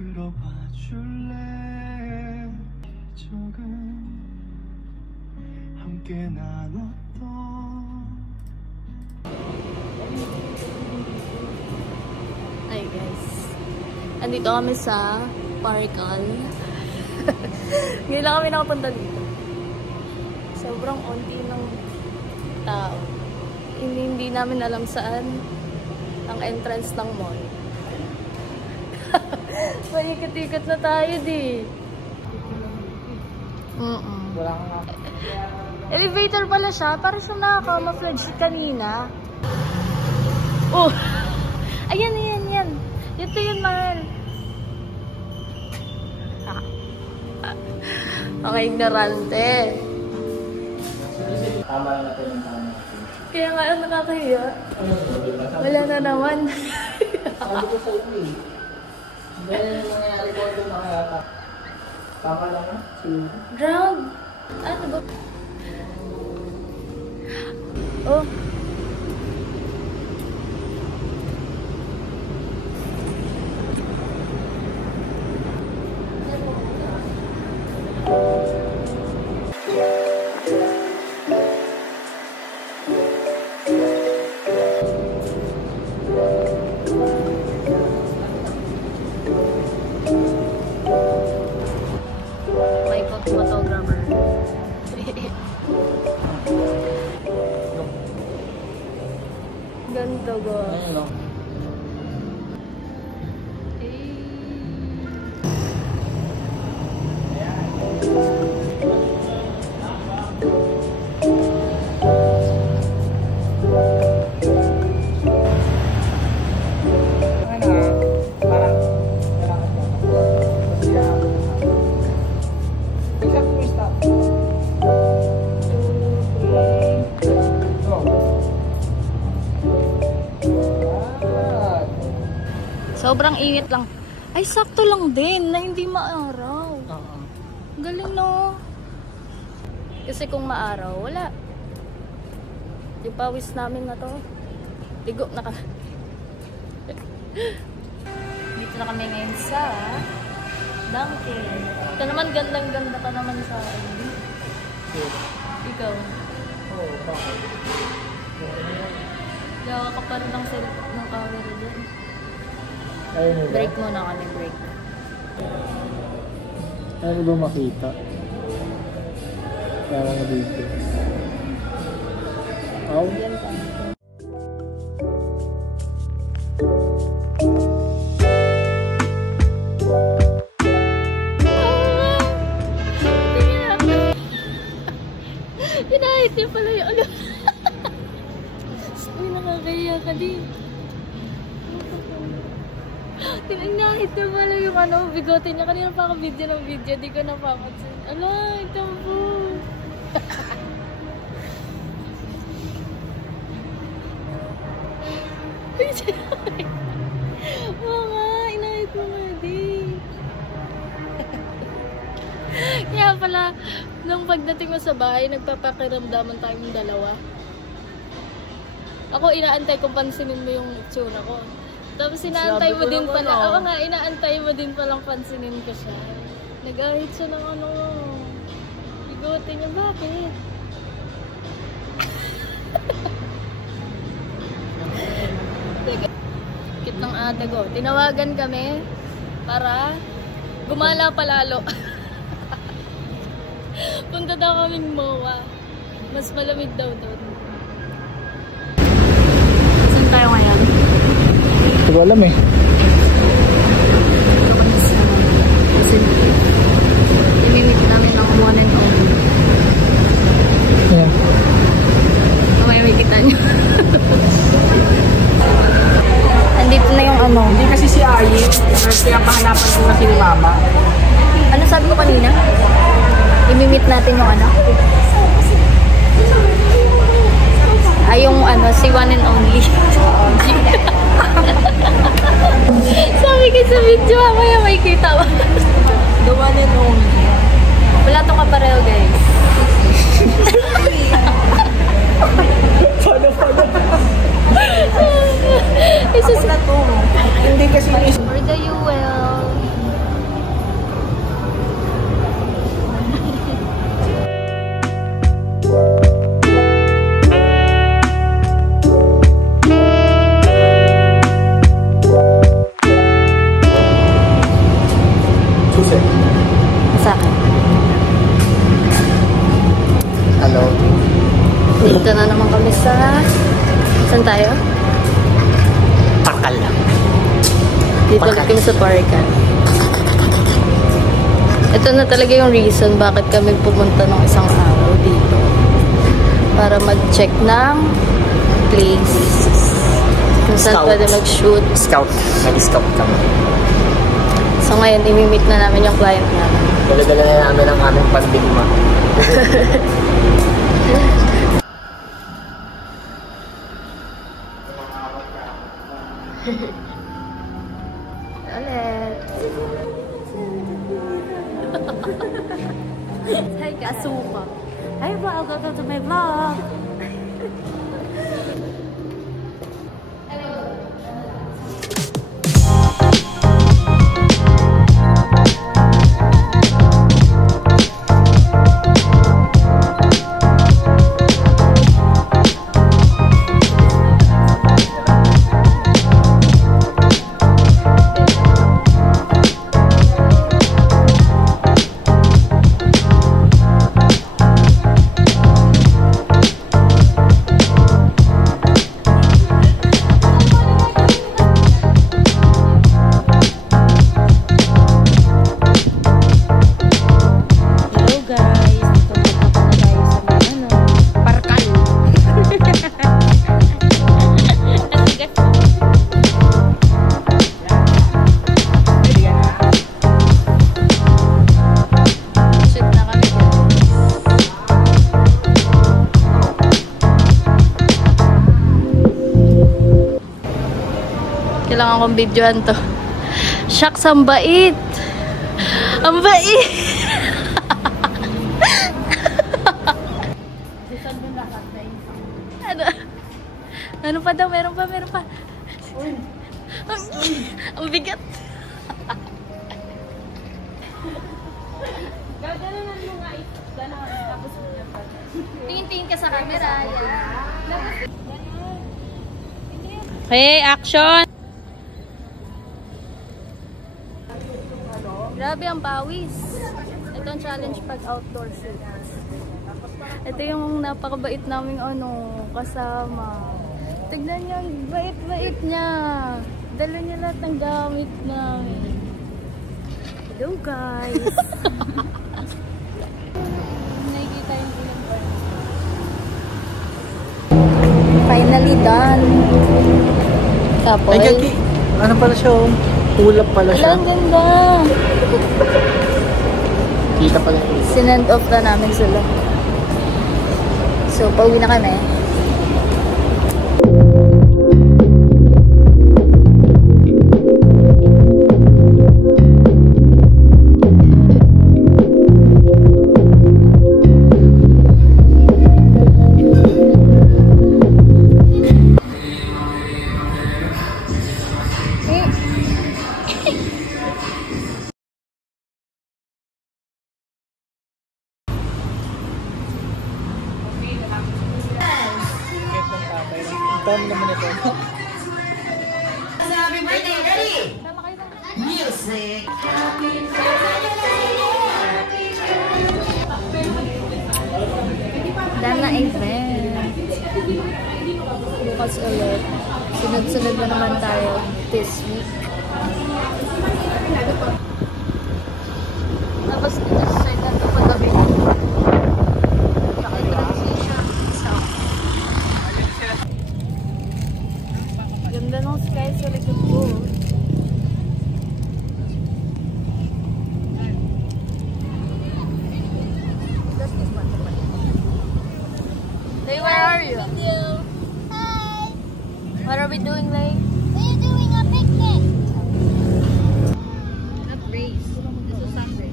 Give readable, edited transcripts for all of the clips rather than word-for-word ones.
들어봐 줄래 적은 함께 나눴던. Hi guys, andito kami sa Parkal. Ngayon lang kami nakapunta dito. Sobrang onti ng tao. Hindi namin alam saan ang entrance ng mall. Paikot-ikot na tayo di. Wala kang nga. Elevator pala siya. Para siyang nakaka-camouflage kanina. Oh! Ayan, ayan, yan. Ito yun, mahal. Mga ignorante. Tama na natin yung tama natin. Kaya nga ang nakakahiya. Wala na naman. Sabi ko sa iyo eh. Ganyan yung nangyari ko ito nakayata. Tama lang ha? Ground! Ano ba? Oh. Photographer. Ganito go. Ayun lang. Sobrang init lang. Ay, sakto lang din na hindi maaraw. Galing no. Kasi kung maaraw, wala. Yung pawis namin na to. Tigo na ka. Dito na kami ngayon sa Dunkin. Ito naman gandang-ganda ka naman sa ano. Ikaw. Oo, bakit? Gawa ka pa rin ng cellphone ng camera dyan. Break muna kami, break. Ano ba makita? Kaya mga dito. Aw? Yan pa. Pinahit niya pala yung ano. Uy, nakakaya ka din. Tinanahit niya pala yung ano, bigote niya. Kanina pa ako video ng video, di ko napapansin. Ala, ito po. Oo nga, inahit mo nga din. Kaya pala, nung pagdating mo sa bahay, nagpapakiramdaman tayong dalawa. Ako, inaantay kong pansinin mo yung itsura ko. Tapos inaantay mo din pala. Oo nga, inaantay mo din palang pansinin ko siya. Nag-ahit siya ng ano. Bigote niya, bakit? Kit ng ate ko. Tinawagan kami para gumala palalo. Punta daw kaming MOA. Mas malamig daw doon. Saan tayo ngayon? Hindi ko alam eh. Kasi imimit namin ng one and only. Yeah. Mamaya may kita nyo. Andito na yung ano. Hindi kasi si Ayi. Kaya pahanapan ko kasi ni Mama. Ano sabi ko kanina? Imimit natin yung ano. Ay, yung ano, si one and only. Sabi ko sa video, mamaya may kita ba? The one and only. Wala to kapareho, guys. Isus na to. Hindi kasi For the UL. Saan tayo? Pakal lang. Dito ulit kami sa Parkan. Ito na talaga yung reason bakit kami pumunta ng isang araw dito. Para mag-check ng place. Kung saan pwede mag-shoot. Scout. Nag-scout kami. So ngayon, imimit na namin yung client namin. Dala-dala na namin ang aming pandilma. Ulit. Hi, kasuka. Hi, vlog. Welcome to my vlog. Kailangan kong videoan to. Shucks, ang bait! Ang bait! Ano? Ano pa daw? Meron pa. Ang bigat! Gaganon mo nga tapos Tingin-tingin ka sa camera. Okay, action! Grabe ang pawis. Ito ang challenge pag outdoor shoot. Ito yung napakabait naming kasama. Tignan niyo, bait-bait niya. Dala niya lahat ng gamit namin. Hello guys! Nakikita yung ulang pa. Finally done. Tapos, Ay, Gagi. Ano pala siya? Ulap pala siya. ang ganda. Kita pala yung Sinend off na namin sila. So, pauwi na kami. Tama naman ito. Done na event. Bukas ulit. Sunod-sunod na naman tayo this week. Tapos dito sa side na ito paggabi. Naka-transition. So, ganda ng sky sa likod ko. Hey, where are you? Hi! What are we doing, Lay? We're doing a picnic! Not race. This is Sunday.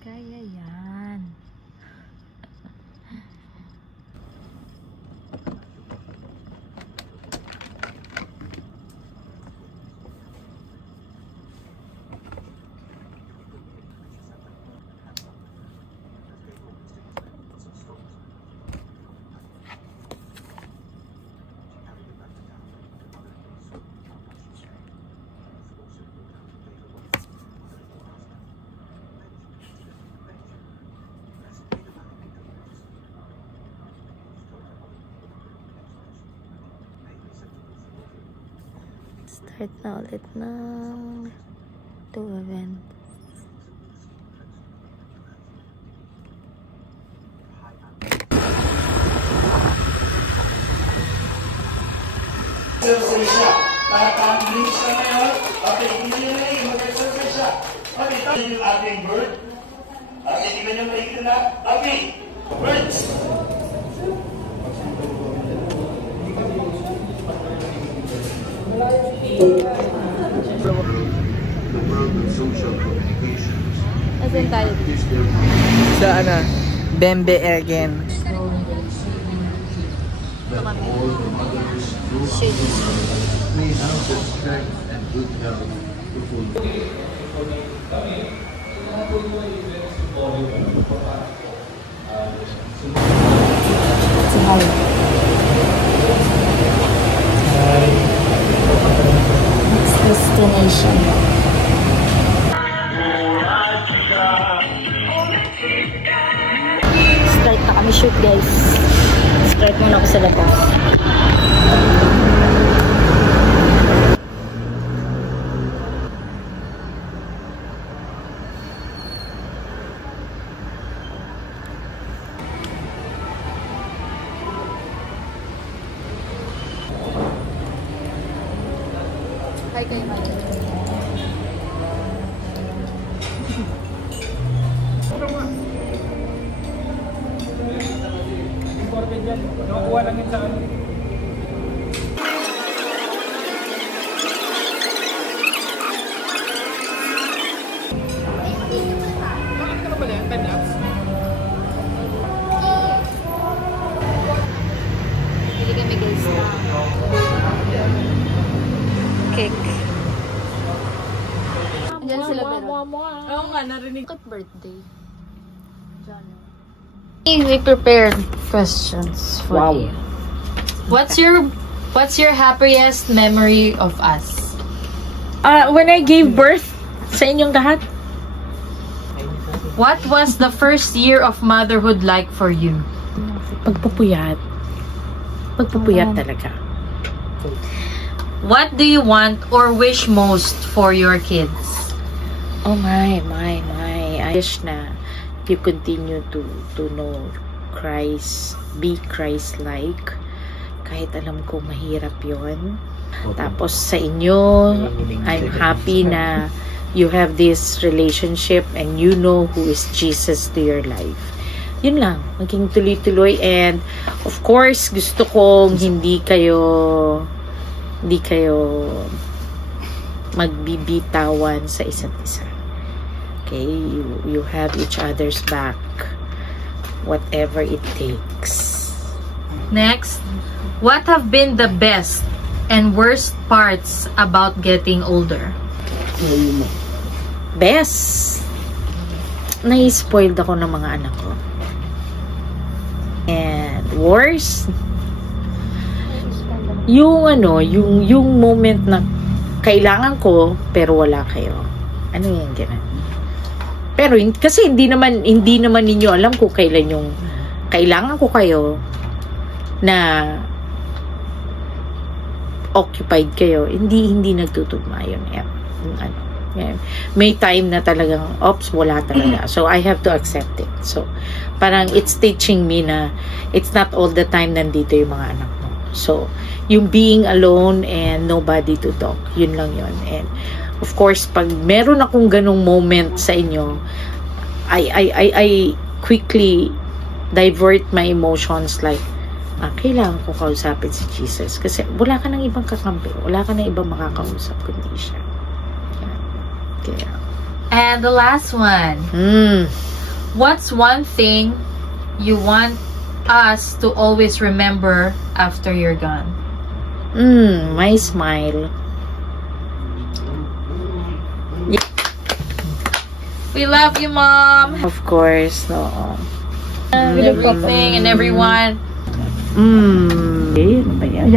Kaya yan. Start na ulit ng 2 event. Yung ating bird. At tingnan nyo maikli na. Abi! Birds! Asan tayo? Sa ano? Bembe again. May have the strength and good health to fulfill. Next destination. Start na kami shoot, guys. Start muna ako sa labas. Hi kayo, Mike. Bili kami, guys. Cake. Andiyan sila, pero. Oo nga, narinig. Kat birthday. We prepared questions for you. What's your happiest memory of us? When I gave birth sa inyong lahat. What was the first year of motherhood like for you? Pagpupuyat. Pagpupuyat talaga. What do you want or wish most for your kids? Oh my. I wish na you continue to know Christ, be Christ-like. Kahit alam ko mahirap yon. Tapos sa inyo, I'm happy na you have this relationship and you know who is Jesus to your life. Yun lang, maging tuloy-tuloy, and of course, gusto kong hindi kayo magbibitawan sa isa't isa. Okay, you have each other's back, whatever it takes. Next, what have been the best and worst parts about getting older? Best, nai-spoiled ako ng mga anak ko. And worst, yung moment na kailangan ko pero wala kayo. Ano yung ganun? Pero kasi hindi naman ninyo alam kung kailan yung kailangan ko kayo na occupied kayo. Hindi nagtutugma yun. May time na talagang wala talaga. So I have to accept it. So parang it's teaching me na it's not all the time nandito yung mga anak mo. So yung being alone and nobody to talk, yun lang yun. And of course, pag meron akong ganong moment sa inyo, I quickly divert my emotions like, kailangan ko kausapin si Jesus. Kasi wala ka ng ibang kakampi. Wala ka ng ibang makakausap kundi siya. Kaya. And the last one. What's one thing you want us to always remember after you're gone? My smile. We love you, Mom. Of course, no. Everything and everyone. Ano ba yan?